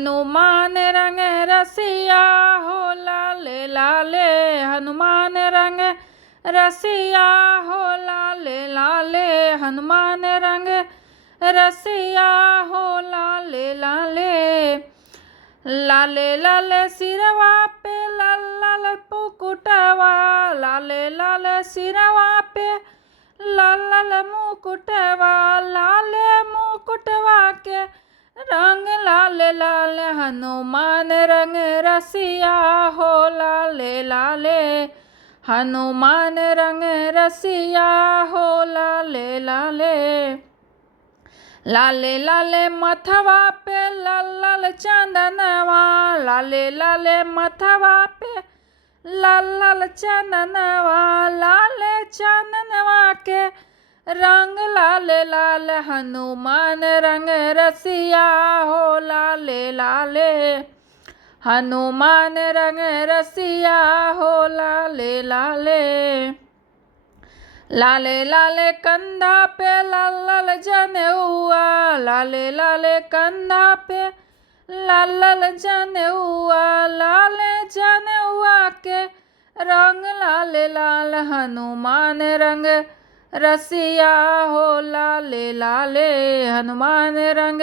हनुमान रंग रसिया हो लाले लाले, हनुमान रंग रसिया हो लाले लाले, हनुमान रंग रसिया हो लाले लाले। लाले लाले सिरवा पे लाल लाल मुकुटवा, लाले लाले सिरवा पे लाल लाल मुकुटवा, लाले मुकुटवा के रंग लाल लाल, हनुमान रंग रसिया हो लाले लाले, हनुमान रंग रसिया हो लाले लाले। लाले लाले मथवा पे लाल लाल चंदनवा, लाले लाले मथवा पे लाल लाल चंदनवा, लाले चंदनवा के रंग लाल लाल, हनुमान रंग रसिया हो लाले लाले, हनुमान रंग रसिया हो लाले लाले। लाले लाले कंधा पे लाल लाल जनेऊआ, लाले लाले कंधा पे लाल लाल जनेऊआ, लाले जनेऊआ के रंग लाल लाल, हनुमान रंग रसिया हो लाले लाले, हनुमान रंग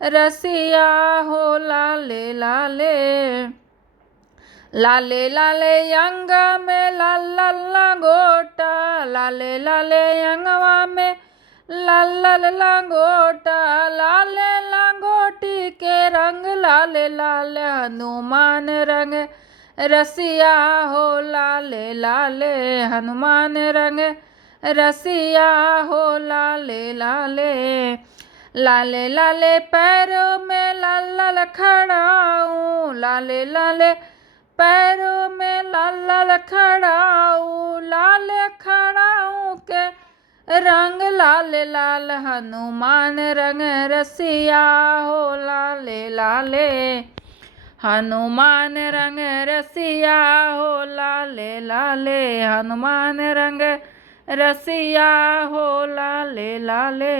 रसिया हो लाले लाले। लाले लाले अंग में लाल लाल लंगोटा, लाले लाले अंगवा में लाल लाल लंगोटा, लाले लंगोटी के रंग लाल लाल, हनुमान रंग रसिया हो लाले लाले, हनुमान रंग रसिया हो लाले लाले। लाले लाले पैरों में लाल लाल खड़ाऊं, लाले लाले पैरों में लाल लाल खड़ाऊं, लाल खड़ाऊं के रंग लाल लाल, हनुमान रंग रसिया हो लाले लाले, हनुमान रंग रसिया हो लाले लाले, हनुमान रंग रसिया हो लाले लाले।